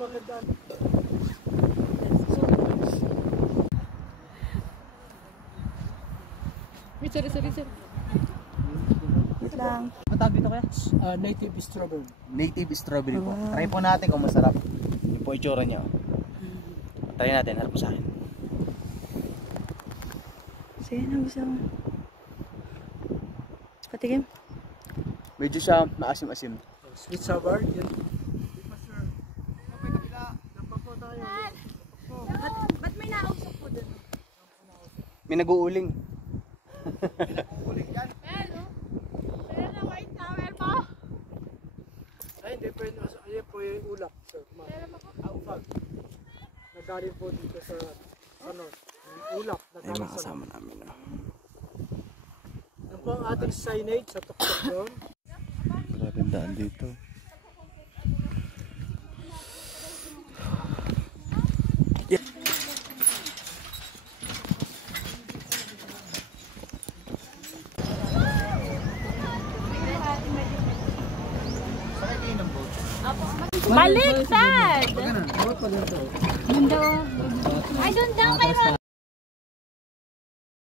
magandaan. Sorry. Wait lang. Ang tawag dito kaya? Native strawberry. Native strawberry po. Try po natin kung masarap. Yung po itsura niya. Try natin, harap mo sa akin. Sige na, gusto mo. Patikim. Medyo siya maasim-asim. Sweet sour. Yan. Ba't may nausap po dun? May nag-uuling. Ay, hindi po yun. Ayan po yung ulap. Sir, Aufag. Nagaling po dito sa north. Yung ulap. Ay, mga kasama namin. Yan po ang ating signage sa tuktok doon. Grabe ang daan dito. Baliktad! Ay, doon daw kayo.